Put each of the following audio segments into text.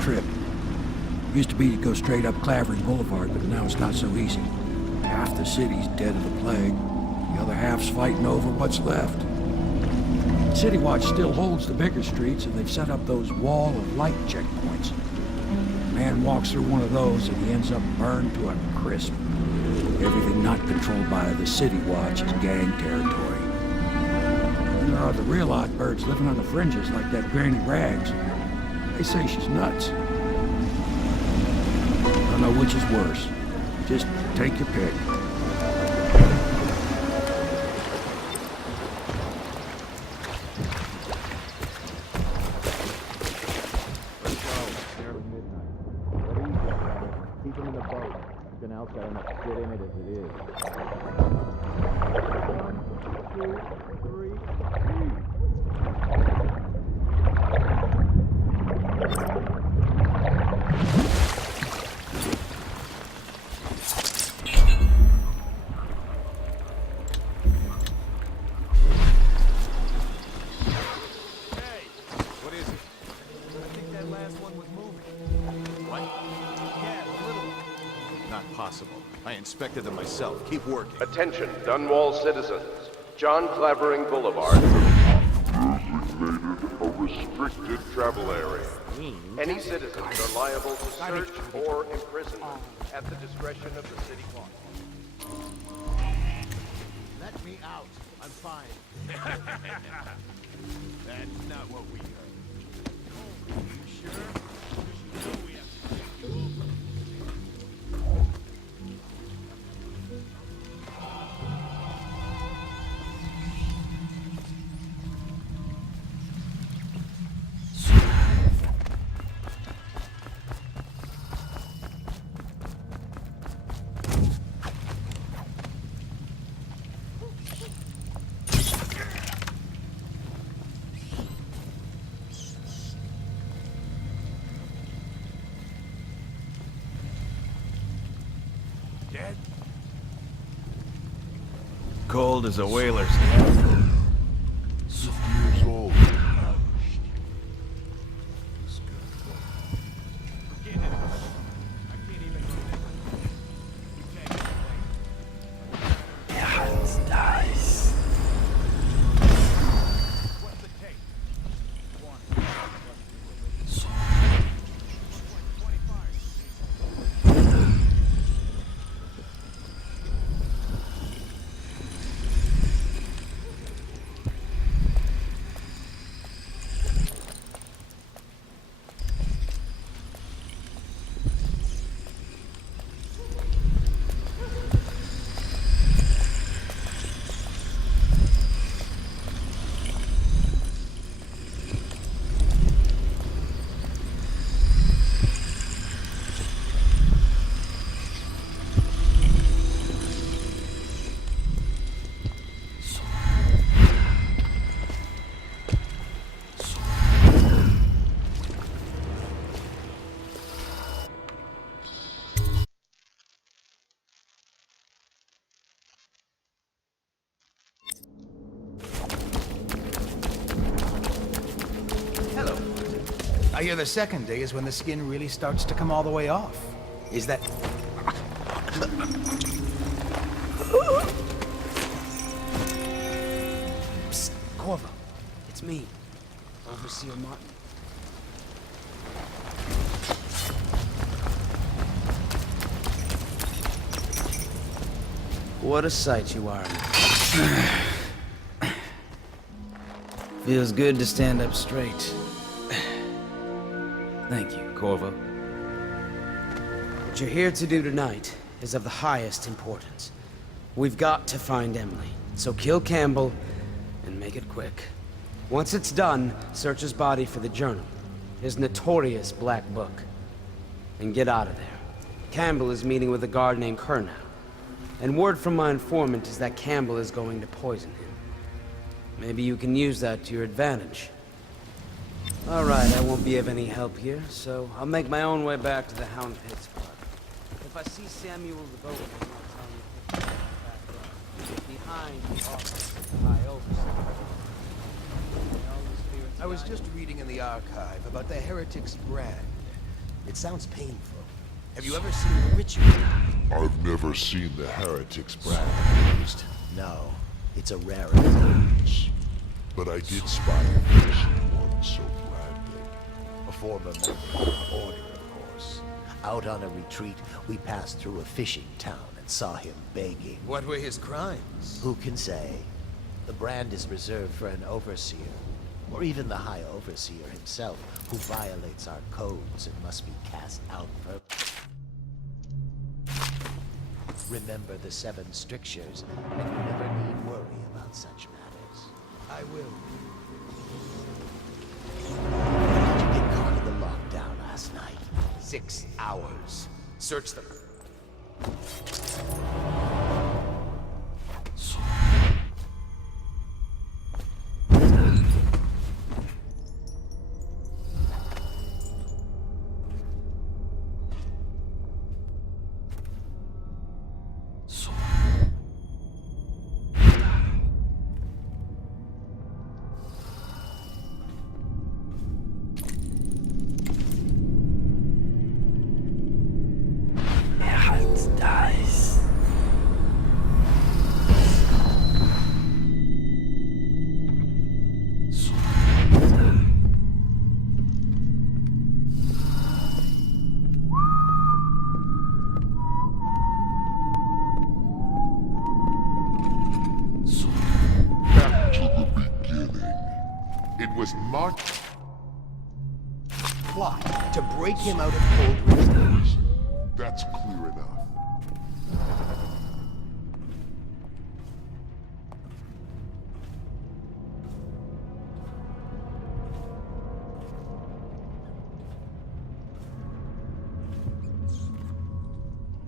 trip. Used to be to go straight up Clavering Boulevard, but now it's not so easy. Half the city's dead of the plague. The other half's fighting over what's left. City Watch still holds the bigger streets, and they've set up those wall of light checkpoints. A man walks through one of those, and he ends up burned to a crisp. Everything not controlled by the City Watch is gang territory. And there are the real odd birds living on the fringes like that Granny Rags. They say she's nuts. I don't know which is worse. Just take your pick. Keep him in the boat. Everything else got enough shit in it as it is. 1, 2, 3, leave. Hey, what is it? I think that last one was moving. What? Yeah, a little. Not possible. I inspected them myself. Keep working. Attention, Dunwall citizens. John Clavering Boulevard designated a restricted travel area. Any citizens are liable to search or imprisonment at the discretion of the City Watch. Let me out. I'm fine. That's not what we heard. Oh, you sure? Because you know we have to. Dead? Cold as a whaler's. Years old. Forget it. I can't even do this. You can't explain. Hans dies. What's the take? 1 plus 25. I hear the second day is when the skin really starts to come all the way off. Is that... Psst, Corvo. It's me, Overseer Martin. What a sight you are. Feels good to stand up straight. Thank you, Corvo. What you're here to do tonight is of the highest importance. We've got to find Emily, so kill Campbell and make it quick. Once it's done, search his body for the journal, his notorious black book, and get out of there. Campbell is meeting with a guard named Kernow, and word from my informant is that Campbell is going to poison him. Maybe you can use that to your advantage. All right, I won't be of any help here, so I'll make my own way back to the Hound Pits Club. If I see Samuel the boatman, I'll tell him to pick back up. Behind the office of the High Overseer. I was just reading in the archive about the heretic's brand. It sounds painful. Have you ever seen the ritual? I've never seen the heretics brand used, No, it's a rarity. but I did spy a fishing one so branded. A former member of the Order, of course. Out on a retreat, we passed through a fishing town and saw him begging. What were his crimes? Who can say? The brand is reserved for an overseer, or even the High Overseer himself, who violates our codes and must be cast out for... Remember the 7 strictures, and you never need worry about such matters. I will. How did you get caught in the lockdown last night? 6 hours. Search them. It was my Plot to break him out of Cold Ridge. prison. That's clear enough.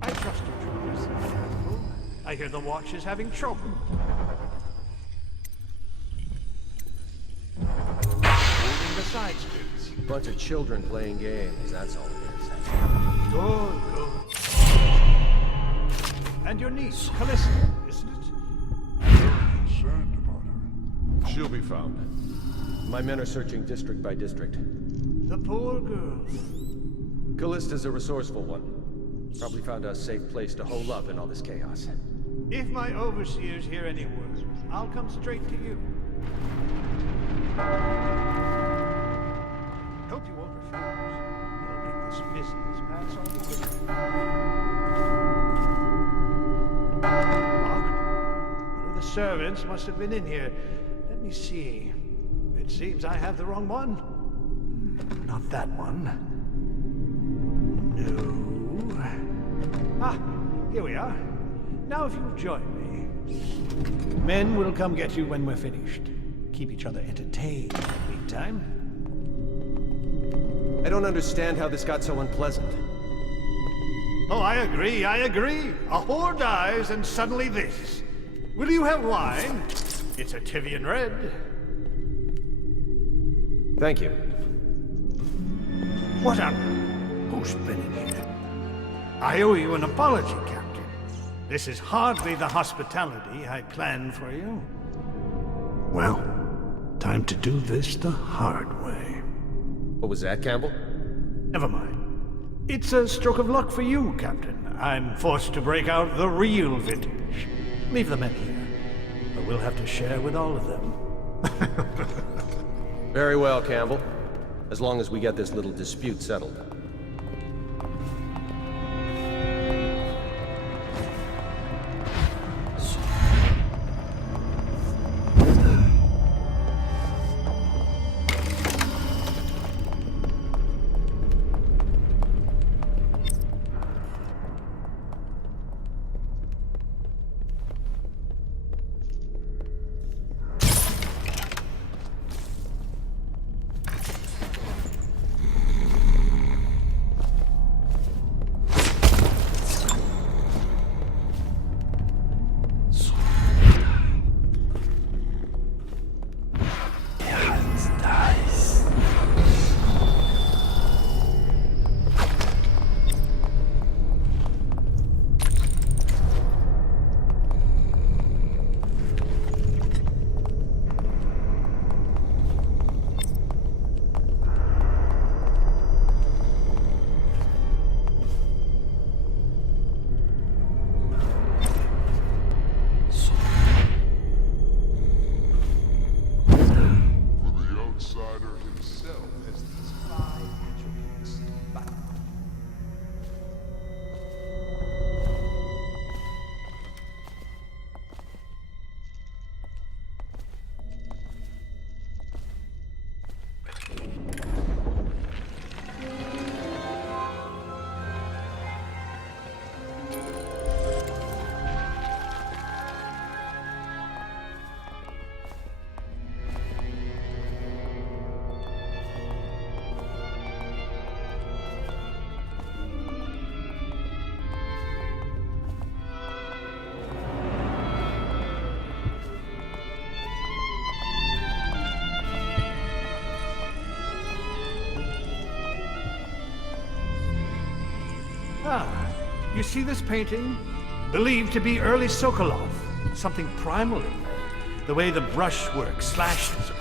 I trust you, troopers. I hear the watch is having trouble. Moving the side streets. Bunch of children playing games, that's all it is. Good, good. And your niece, Callista, isn't it? Very concerned about her. She'll be found. My men are searching district by district. The poor girl. Callista's a resourceful one. Probably found a safe place to hole up in all this chaos. If my overseers hear any word, I'll come straight to you. Hope you won't refuse. It'll make this business pass all the quicker. Locked? One of the servants must have been in here. Let me see. It seems I have the wrong one. Not that one. No. Ah, here we are. Now if you'll join me. Men will come get you when we're finished. Keep each other entertained in the meantime. I don't understand how this got so unpleasant. Oh, I agree, I agree. A whore dies and suddenly this. Will you have wine? It's a Tivian Red. Thank you. What up? Who's been in here? I owe you an apology, Captain. This is hardly the hospitality I planned for you. Well, time to do this the hard way. What was that, Campbell? Never mind. It's a stroke of luck for you, Captain. I'm forced to break out the real vintage. Leave the men here, but we'll have to share with all of them. Very well, Campbell. As long as we get this little dispute settled. You see this painting? Believed to be early Sokolov. Something primal in there. The way the brushwork slashes.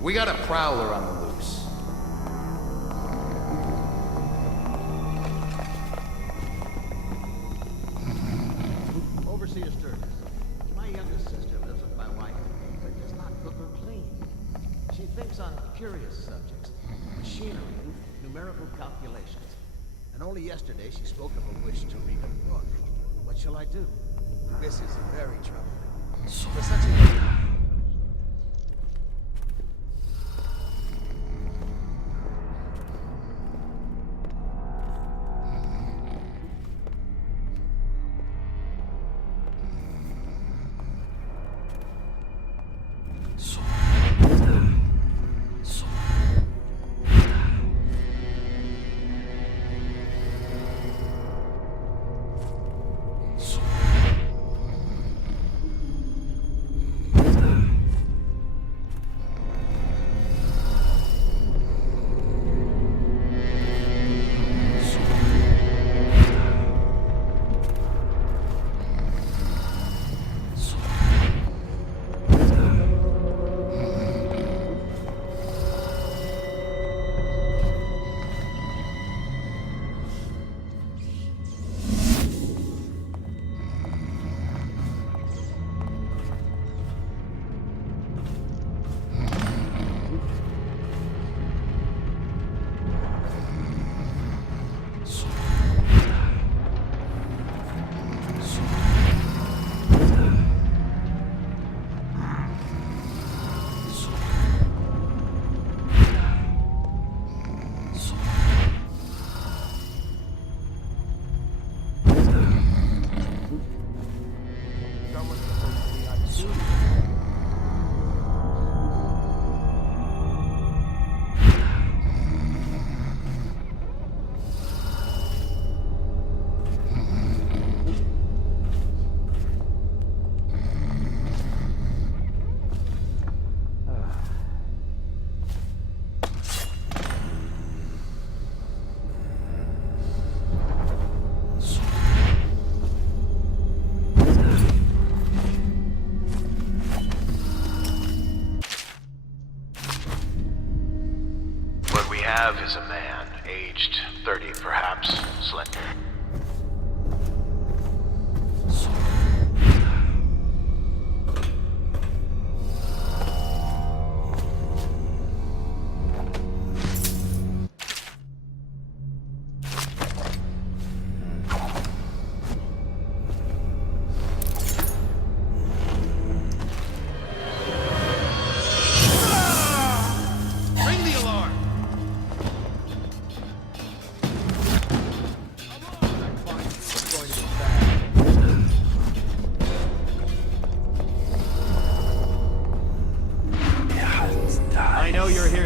We got a prowler on the loose. Overseer Sturgis, my younger sister lives with my wife, but does not cook or clean. She thinks on curious subjects, machinery, numerical calculations. And only yesterday she spoke of a wish to read a book. What shall I do? This is very troubling. For such a... Is a man, aged 30 perhaps, slender.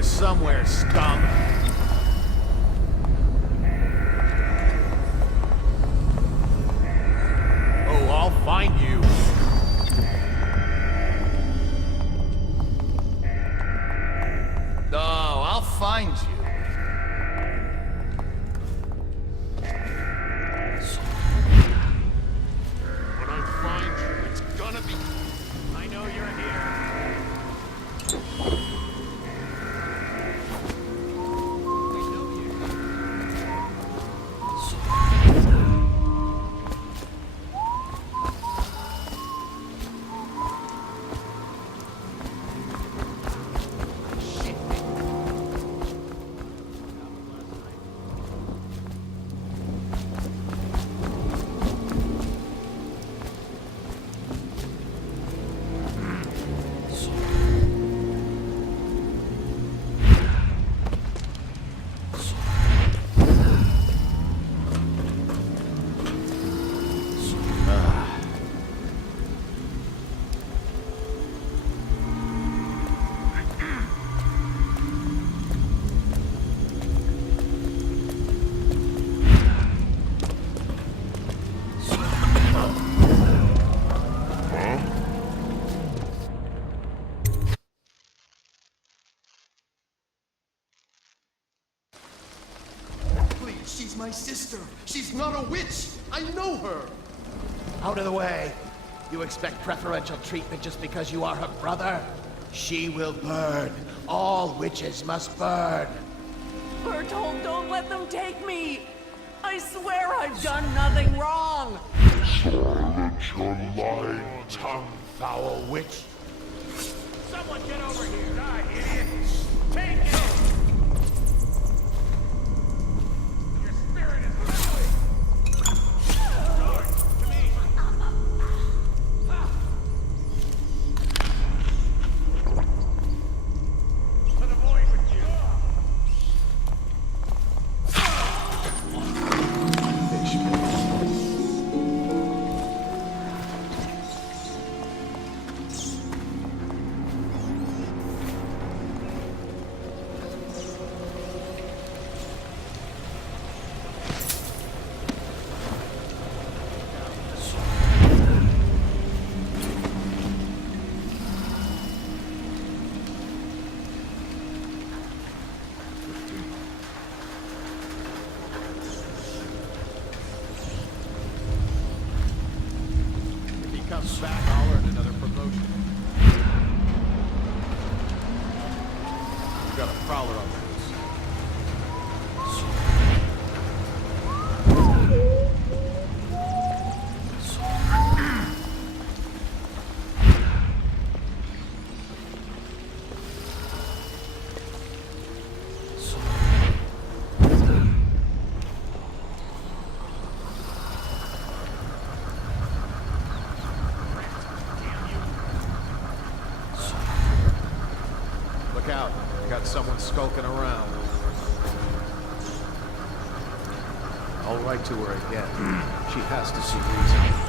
Somewhere, scum. Oh, I'll find you. Oh, I'll find you. When I find you, it's gonna be... I know you're here. She's my sister. She's not a witch. I know her. Out of the way. You expect preferential treatment just because you are her brother? She will burn. All witches must burn. Bertold, don't let them take me! I swear I've done nothing wrong! Silence your lying tongue, Foul witch. Someone get over here! Die, idiot! Take it! Your spirit is ugly! Lord, to me! To the void with you! If he comes back, I'll earn another promotion. We've got a prowler on the loose. Look out. Got someone skulking around. I'll write to her again. She has to see reason.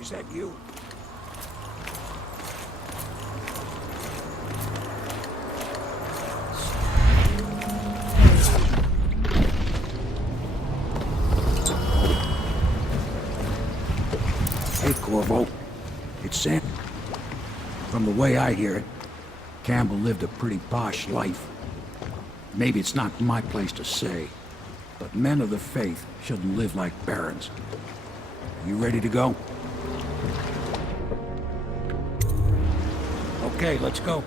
Is that you? Hey, Corvo. It's Sam. From the way I hear it, Campbell lived a pretty posh life. Maybe it's not my place to say, but men of the faith shouldn't live like barons. You ready to go? Okay, let's go.